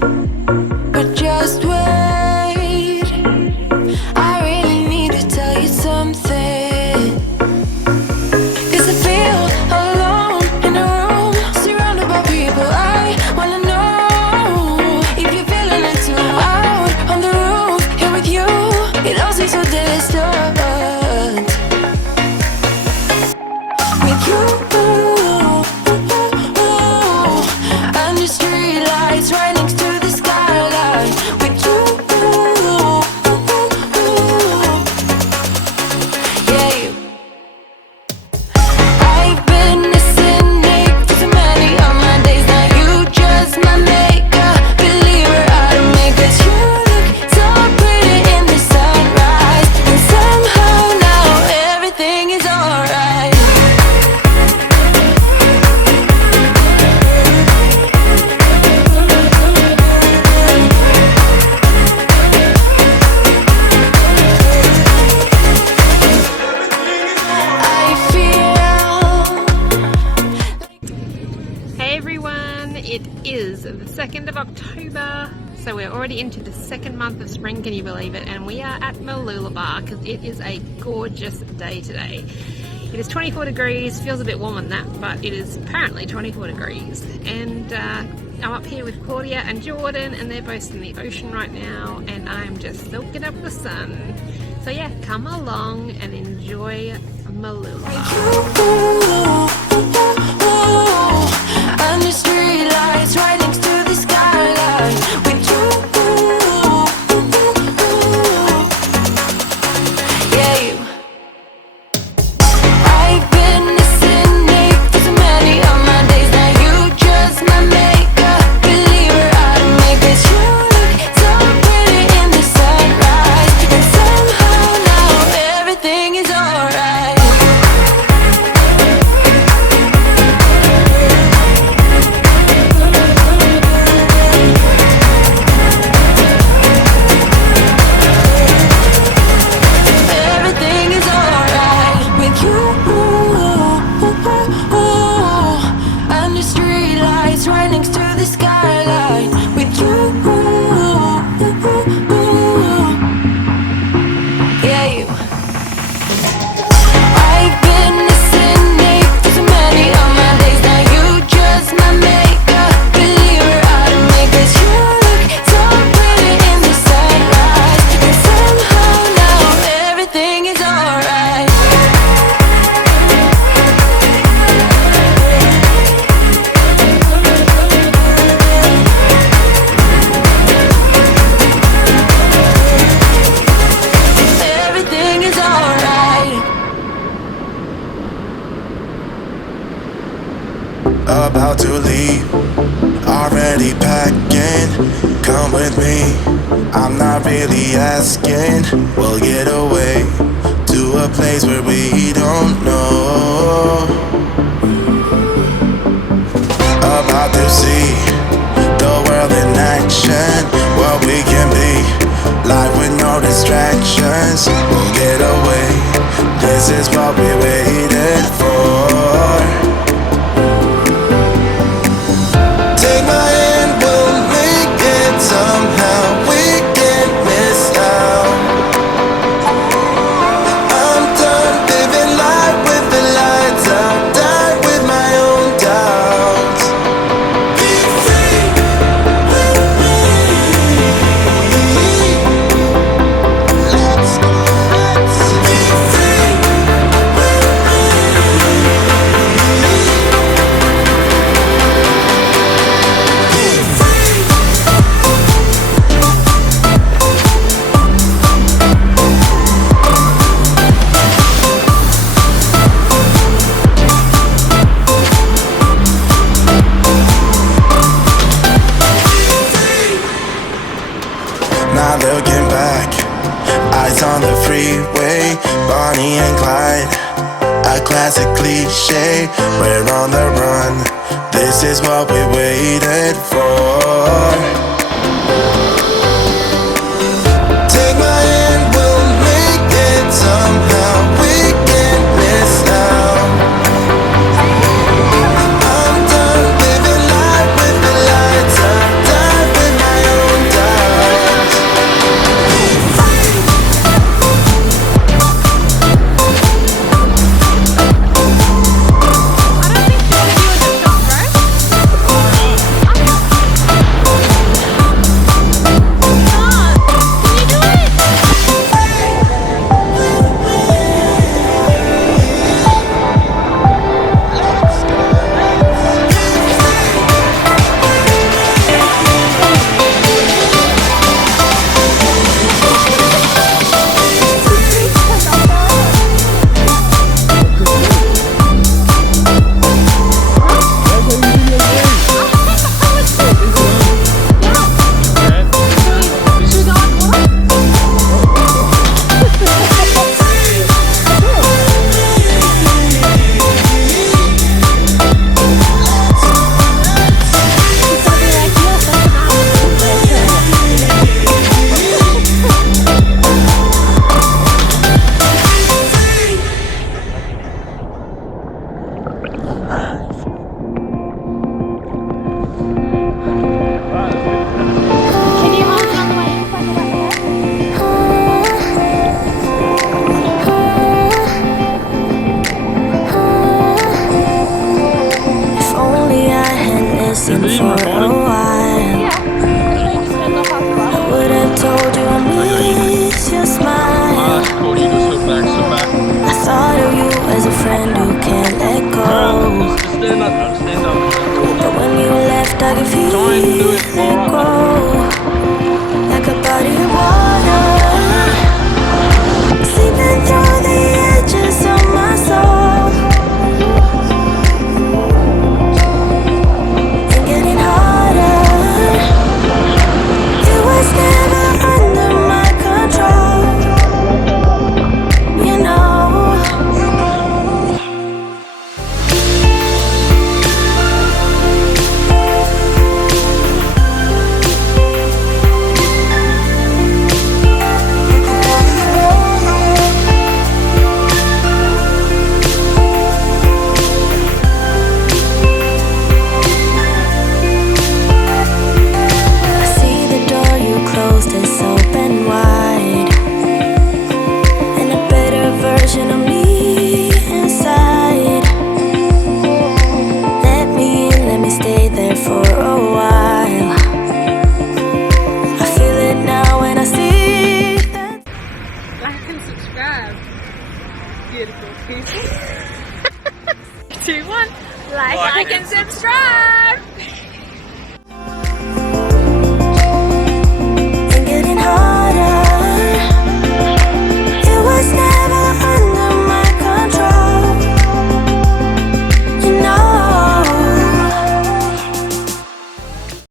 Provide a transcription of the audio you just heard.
but just wait. I really need to tell you something. 'Cause I feel alone in a room, surrounded by people. I wanna know if you're feeling it too. Out on the roof, here with you, it all seems so distant. With you, under streetlights, right next to the skyline. With you, yeah, you. I've been a cynic for so many of my days. Now you just my makeup believer out of me. 'Cause you look so pretty in the sunrise, and somehow now everything is alright. I feel Hey everyone, it is the 2nd of October, so we're already into the second month of spring, can you believe it? And we are at Mooloolaba because it is a gorgeous day today. It is 24 degrees, feels a bit warmer than that, but it is apparently 24 degrees. And I'm up here with Claudia and Jordan, and they're both in the ocean right now, and I'm just soaking up the sun. So yeah, come along and enjoy Mooloolaba. under streetlights, right next to the skyline. With you, yeah, you. I've been a cynic for so many of my days. Now you just my makeup believer out of me. 'Cause you look so pretty in the sunrise, and somehow now everything is alright. Everything is alright with you. Under streetlights, right next to the skyline. With you, yeah, you. I've been a cynic for so many of my days. Now you just my makeup believer out of me. 'Cause you look so pretty in the sunrise, and somehow now everything is alright. Everything is alright. About to leave, already packing. Come with me, I'm not really asking. We'll get away to a place where we don't know. About to see the world in action, what we can be, life with no distractions. We'll get away, this is what we waited for. Take my hand, we'll make it somehow. We can't miss out. I'm done living life with the lights out, die with my own doubts. Be free with me. Let's be free with me. Not looking back, eyes on the freeway, Bonnie and Clyde, a classic cliche. We're on the run, this is what we waited for. Take my hand, we'll make it somehow. We can't miss out. I'm done living life with the lights out, die with my Beautiful people. 2, 1. Like and subscribe.